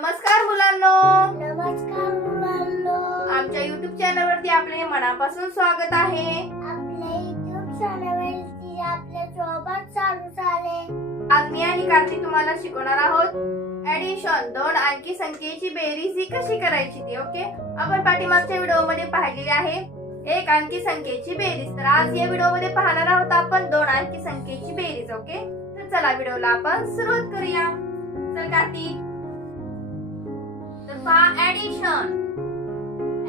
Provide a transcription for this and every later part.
नमस्कार मुलांनो. नमस्कार मुलांनो. आमच्या YouTube चॅनलवरती आपले मनापासून स्वागत आहे. आपल्या YouTube चॅनलवरती आपल्या सोबत चालू झाले. आज मी आणि कार्तिक तुम्हाला शिकवणार आहोत ऍडिशन, दोन अंकी संख्येची बेरीज ही कशी करायची ती. ओके, आपण पाठीमागच्या व्हिडिओ मध्ये पाहिलेले आहे एक अंकी संख्येची बेरीज. तर आज या व्हिडिओ मध्ये पाहणार आहोत आपण दोन अंकी संख्येची बेरीज. ओके, तर चला व्हिडिओला आपण सुरुवात करूया. चल कार्तिक, तर पहा ऍडिशन,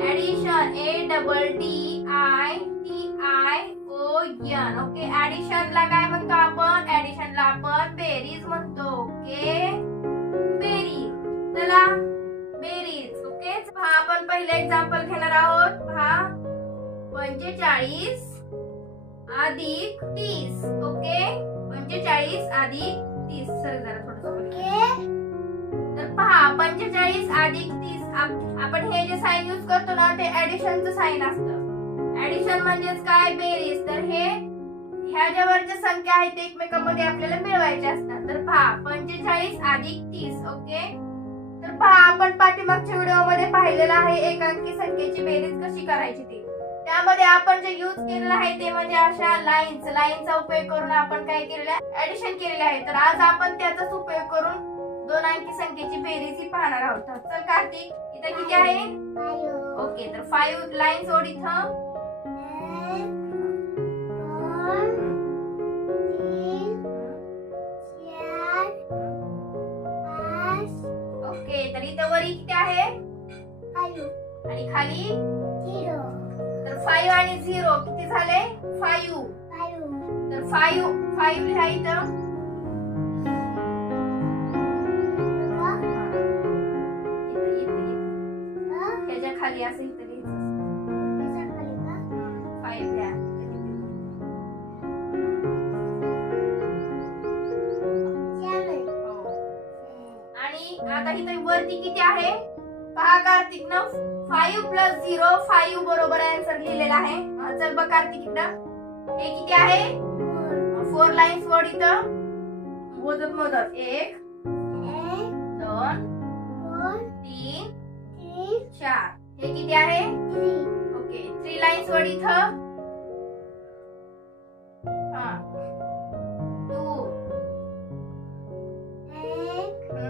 ऍडिशन ADDITION. ओके, ऍडिशनला काय म्हणतो आपण? ऍडिशनला आपण बेरीज म्हणतो. ओके, बेरीज. चला बेरीज. ओके, पहा आपण पहिले एक्झाम्पल घेणार आहोत. पहा 45 अधिक 30. ओके, 45 अधिक 30. सर जरा थोडं ओके, तर पहा 45 अधिक 30 आपण हे जे साइन यूज करतो ना ते ऍडिशनचं साइन असतं. ऍडिशन म्हणजेच काय? बेरीज. तर हे ह्या ज्या वरच्या संख्या आहेत ते एकमेकांमध्ये आपल्याला मिळवायच्या असतात. तर पहा 45 अधिक 30. ओके, तर पहा आपण पाठीमागच्या व्हिडिओ मध्ये पाहिलेलं आहे एक अंकी संख्येची बेरीज कशी करायची ती. त्यामध्ये आपण जे यूज केलेलं आहे ते म्हणजे अशा लाईनचा उपयोग करून आपण काय केलेलं आहे? ऍडिशन केलेले आहे. तर आज आपण त्याचाच उपयोग करून दोन अंकी संख्येची बेरीज ही पाहणार आहोत. चल कार्तिक, इथे किती आहे? 5. ओके, तर 5 लाईन्स ओढ इथं. 1 2 3 4 5. ओके, तर इथं वरी किती आहे? 5 आणि खाली 0. तर 5 आणि 0 किती झाले? 5. 5 तर 5 लिहा इथं. ह्याच्या खाली असं इथं लिहायचं. 5 लिहा. आणि आता इथं वरती किती आहे? पहा कार्तिक न 5 प्लस 0 5 बरोबर आन्सर लिहिलेला आहे. चल बघ कार्तिक इकडं हे किती आहे? 4 लाईन्स वर इथं मोजत 1 2 3 4. हे किती आहे? 3. ओके, 3 लाईन्स वर इथं 2 1 2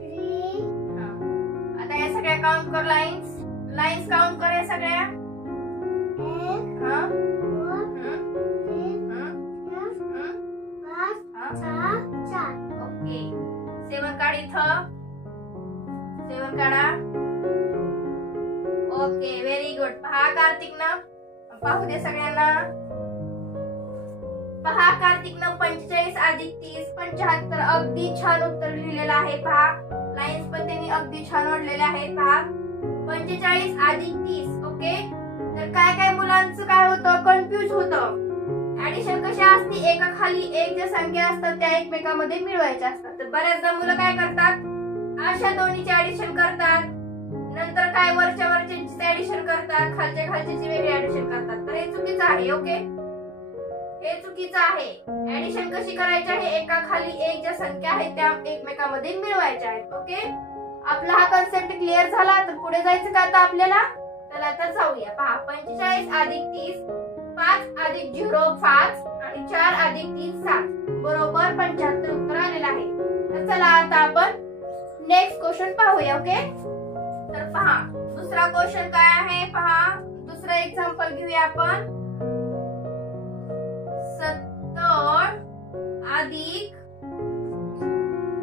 3. आता या सगळ्या काउंट कर. लाईन्स काउंट कर या सगळ्या. 1 हा 2 3 4 5 6 4. ओके, 7 काढ इथं. 7 काढा. Okay, very good. पहा कार्तिक न पाहू दे सगळ्यांना. पहा कार्तिक न 45 अधिक 30 75. अगदी छान उत्तर लिहिलेलं आहे. पहा लाईन्स पण त्यांनी अगदी छान ओढलेले आहेत. पहा 45 अधिक 30. ओके, तर काय मुलांचं काय होतं? कन्फ्युज होतं. ऍडिशन कशी असते? एका खाली एक ज्या संख्या असतात त्या एकमेकांमध्ये मिळवायच्या असतात. तर बऱ्याचदा मुलं काय करतात? अशा दोन्हीचे ऍडिशन करतात, नंतर काय वरच्या ऍडिशन करतात, खालच्याची वेगळी ऍडिशन करतात. तर हे चुकीचं आहे. ओके, हे चुकीचं आहे. ऍडिशन कशी करायची आहे? एका खाली एक ज्या संख्या आहेत त्या एकमेकांमध्ये मिळवायच्या आहेत. ओके, आपला हा कन्सेप्ट क्लिअर झाला. तर पुढे जायचं का आता आपल्याला? चला तर जाऊया. पहा 45 अधिक 30 5 अधिक 0 5 आणि 4 अधिक 3 7 बरोबर 75 उत्तर आलेलं आहे. तर चला आता आपण नेक्स्ट क्वेश्चन पाहूया. ओके, तर पहा दुसरा क्वेश्चन काय आहे? पहा दुसरा एक्झाम्पल घेऊया आपण. 70 अधिक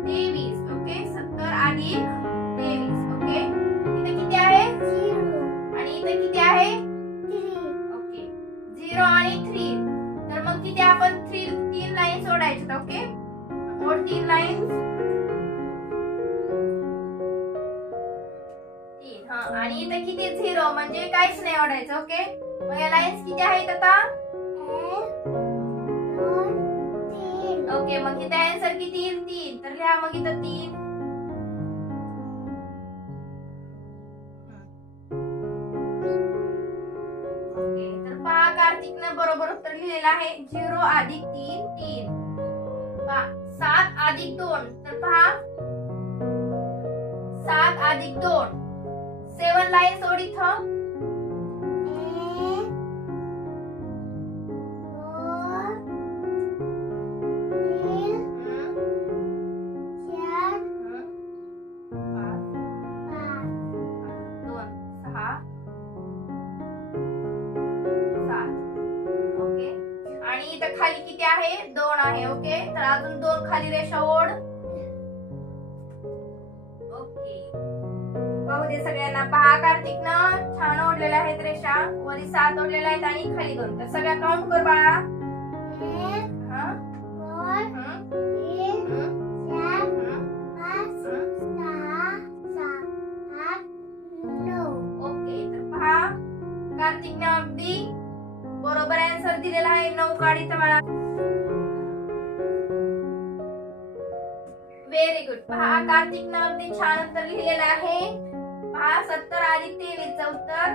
23. ओके, 70 अधिक 23. ओके, इथे किती आहे? 0 आणि इथे किती आहे? 3. ओके, 0 आणि 3. तर मग किती आपण 3 लाईन सोडायचे. ओके, मोड 3 लाईन 3. आणि इथे किती? 0 म्हणजे काहीच नाही ओढायचं. ओके, मग या लाईन्स किती आहेत आता? 1 2 3. ओके, मग इथे आन्सर किती? 3. तर लिहा मग इथं 3. ओके, तर पहा कार्तिकने बरोबर उत्तर लिहिलेलं आहे. 0 अधिक 3 3. 7 अधिक 2 तर पहा 7 अधिक 2 7 लाईन सोड इथं. 1 2 3 4 5 6 7 आणि इथं खाली किती आहे 2 आहे. ओके तर अजून 2 खाली रेषा ओढ. ओके पाहू दे सगळ्यांना. पहा कार्तिक ना छान ओढलेल्या आहेत रेषा. वरी 7 ओढलेल्या आहेत आणि खाली 2. तर सगळ्या काउंट कर बाळा. 1 2 3 4 5 6 7 8 9. ओके तर पहा कार्तिकने अगदी बरोबर आन्सर दिलेला आहे. 9 काढी तर बाळा. Very good. पहा कार्तिकने अगदी छान उत्तर लिहिलेलं आहे. पहा 70 अधिक 23 चं उत्तर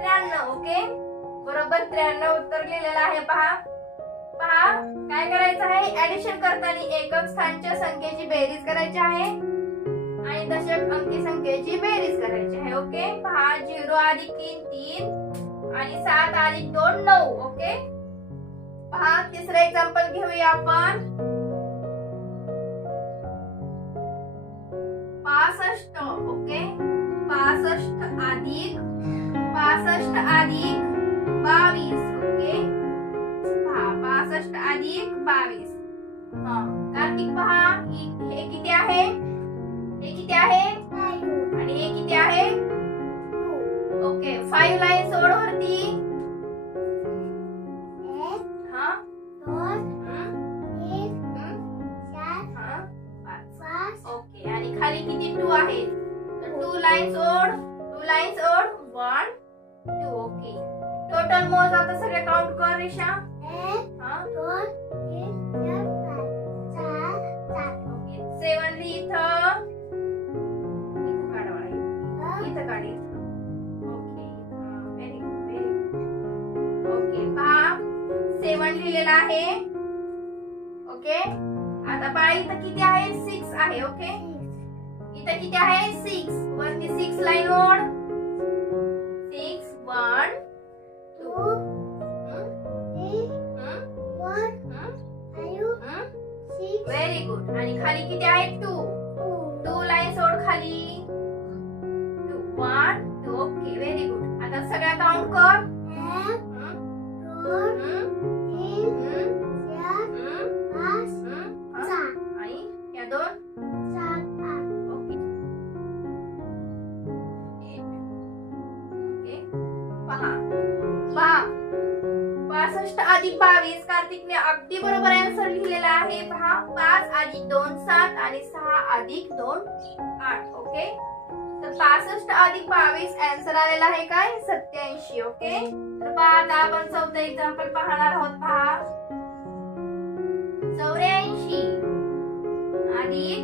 93. ओके बरोबर 93 उत्तर लिहिलेलं आहे. पहा पहा काय करायचं आहे ऍडिशन करताना एकक स्थानच्या संख्येची बेरीज करायची आहे आणि दशक अंकी संख्येची बेरीज करायची आहे. ओके पहा 0 अधिक 3 3 आणि 7 अधिक 2 9. ओके पहा तिसरं एक्झाम्पल घेऊया आपण. 65. ओके 65 अधिक 22. ओके पहा 65 अधिक 22. कार्तिक पहा हे किती आहे. हे किती आहे आणि हे किती आहे. ओके 5 लाईन सोड वरती. 1 2 3 4 5. ओके आणि खाली किती 2 आहे. तर 2 लाईन सोड. 2 लाईन सोड 1 2. ओके टोटल मोज आता सगळे काउंट कर रेषा. 1 2 3 4 5 6 7. ओके 7 लिही इथं. इथं काढ बाळा. इथं काढ इथं. Okay very good very good. Okay पहा 7 लिहिलेलं आहे. ओके आता बाळा इथं किती आहे 6 आहे. ओके इथं किती आहे 6. वरती 6 लाईन ओढ. 6 1 2 3 4 5 6. व्हेरी गुड आणि खाली किती आहे 2 2 लाईन सोड खाली. 2 1 2. Okay very good. आता सगळ्या काउंट कर. 1 2 3 4 5 6 आणि या 2 7 8. ओके ओके पहा पहा 65 अधिक 22. कार्तिकने अगदी बरोबर आन्सर लिहिलेला आहे. पहा 5 अधिक 2 7 आणि 6 अधिक 2 8. ओके तर 65 अधिक 22 आन्सर आलेला आहे काय 87. ओके तर पहा आता आपण चौथं एक्झाम्पल पाहणार आहोत. पहा 84 अधिक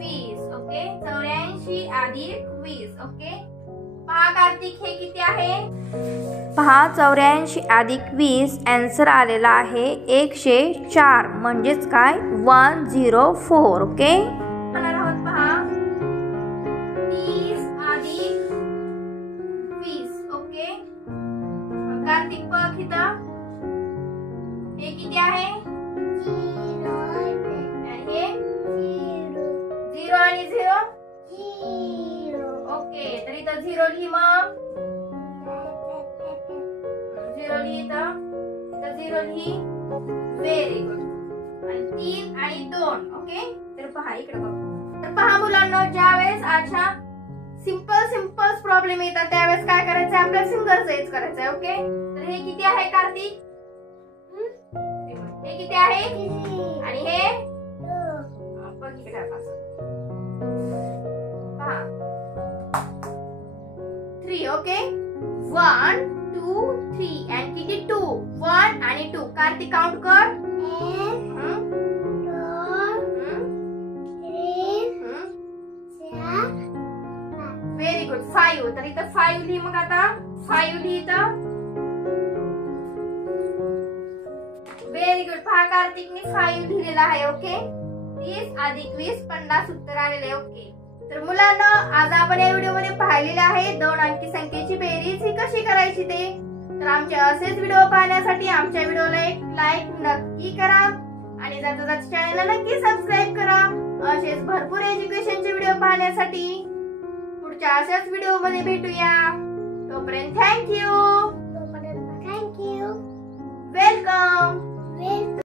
20. ओके 84 अधिक 20. ओके पहा कार्तिक हे किती आहे. पहा 84 अधिक 20 आन्सर आलेला आहे 104 म्हणजेच काय 104. ओके पाहणार आहोत. पहा 30 अधिक 20. ओके कार्तिक बघ इथं हे किती आहे. आणि हे 0 आणि 0. ओके तर इथं 0 लिही. मग 0 लिही इथं. 0 लिही. Very good. आणि 3 आणि 2. ओके तर पहा इकडे बघ. तर पहा मुलांना ज्यावेळेस अशा सिंपल प्रॉब्लेम येतात त्यावेळेस काय करायचं आपल्याला सिंगल साइज करायचं आहे. ओके तर हे किती आहे कार्तिक. हे किती आहे आणि हे बघ इकडे पहा 3. ओके 1 2 3 आणि किती 2 1 आणि 2. कार्तिक काउंट कर. 1 2 3 4 व्हेरी गुड 5. तर इथं 5 लिही. मग आता 5 लिही इथं. Very good. पहा कार्तिकने 5 लिहिलेला आहे. ओके, 30 अधिक 20 50 उत्तर आलेले आहे. ओके, तर मुलांना आज आपण या व्हिडिओ मध्ये पाहिलेले आहे 2 अंकी संख्येची बेरीज ही कशी करायची ते. तर आमचे असेच व्हिडिओ पाहण्यासाठी आमच्या व्हिडिओला एक लाईक नक्की करा आणि जाता जाता चॅनलला नक्की सबस्क्राईब करा. असेच भरपूर एज्युकेशनचे व्हिडिओ पाहण्यासाठी पुढच्या अशाच व्हिडिओ मध्ये भेटूया. तोपर्यंत थँक्यू. तोपर्यंत थँक्यू. वेलकम.